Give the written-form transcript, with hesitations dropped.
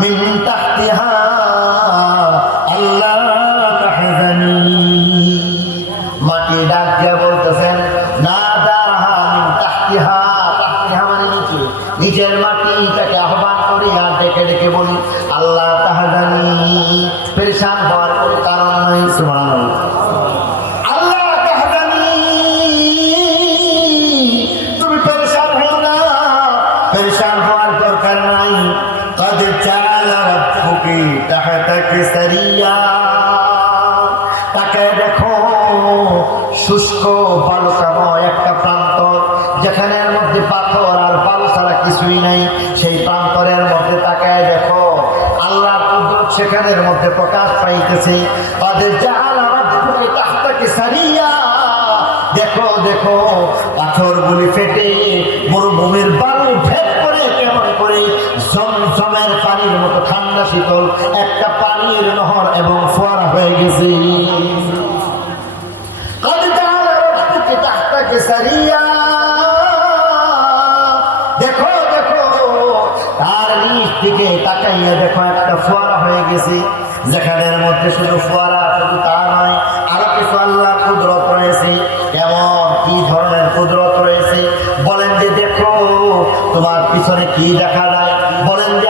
মিন তাহতিহা আল্লা তাহজানি। মাটি ডাক দিয়ে বলতেছেন নাদাহা মিন তাহতিহা, তাহতিহা মানে নিচে, নিচের মাটিটাকে আহ্বান করি আর ডেকে ডেকে বলি আল্লাহ তাহজানি, পেরেশান হওয়ার কোনো কারণ নাই। সুবহানাল্লাহ। আল্লাহ তাহজানি, তুমি পেরেশান হও না, পেরেশান হওয়ার দরকার নাই। قد جعل ربك تحتك سريا, তাকে দেখো শুষ্ক বালুকাময় একটা প্রান্তর, যেখানের মধ্যে পাথর আর বালু ছাড়া কিছুই নাই। সেই প্রান্তরের মধ্যে তাকায় দেখো আল্লাহর কুদরত সেখানের মধ্যে প্রকাশ পাইতেছে। قد جعل ربك تحتك سريا, দেখো দেখো পাথরগুলি ফেটে মরুভূমির বালু ভেদ করে কেমন করে জমজমের পানির মতো ঠান্ডা শীতল একটা পানির নহর এবং ফোয়ারা হয়ে গেছে। قد جعل ربك تحتك سريا, দেখো দেখো তার নিচ থেকে তাকাইয়া দেখো একটা ফোয়ারা হয়ে গেছে, যেখানের মধ্যে শুধু ফোয়ারা, শুধু তা নয় আরো কিছু আল্লাহ কুদরত রয়েছে। কেমন কি ধরনের কুদরত রয়েছে বলেন যে দেখো, তোমার পিছনে কি দেখা যায় বলেন যে